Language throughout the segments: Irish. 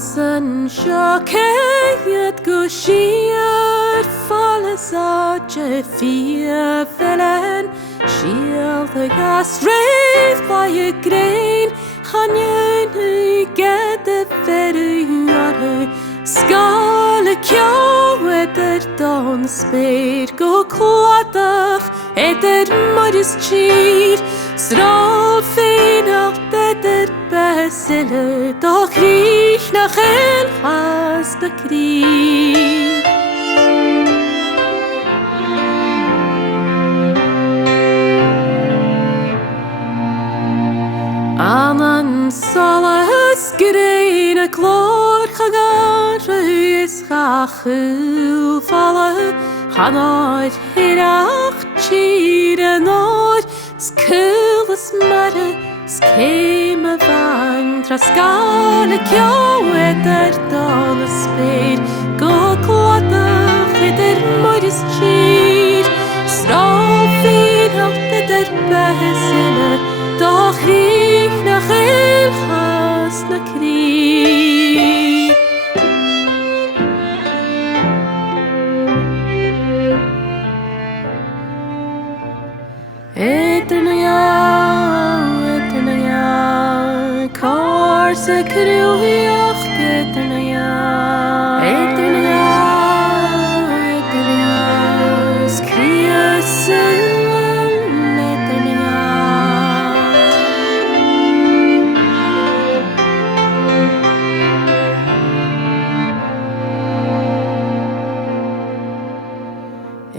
Asan Shakayat Gushir Falasaja Fia Velen Shield the gas wraith by a grain Hanyan get the ferry Skala kjau etter dawn spyr Gå klatach etter morris kyr Stral fin alt etter besille Da krig nach en fast krig Anan salas greine klor chagar is chachul falle Hanard hirach chire nord Skulas mare skema van Traskale kjau etter dal spyr Gå klatach etter morris kyr Stral fin alt etter besille Da krig nach el has na krig Eternaya Korse kruhiach eternaya Skriasen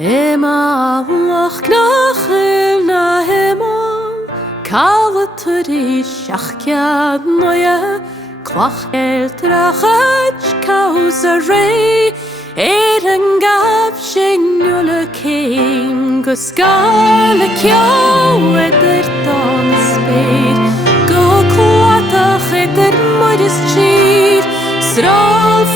Ema lach knachel na hemel Kavaturi shachkia noya Klach eltrachach kausa rei Erengaf shenjule keim Guskale kjau etter dan spyr Gå klatach etter morris kyr Stral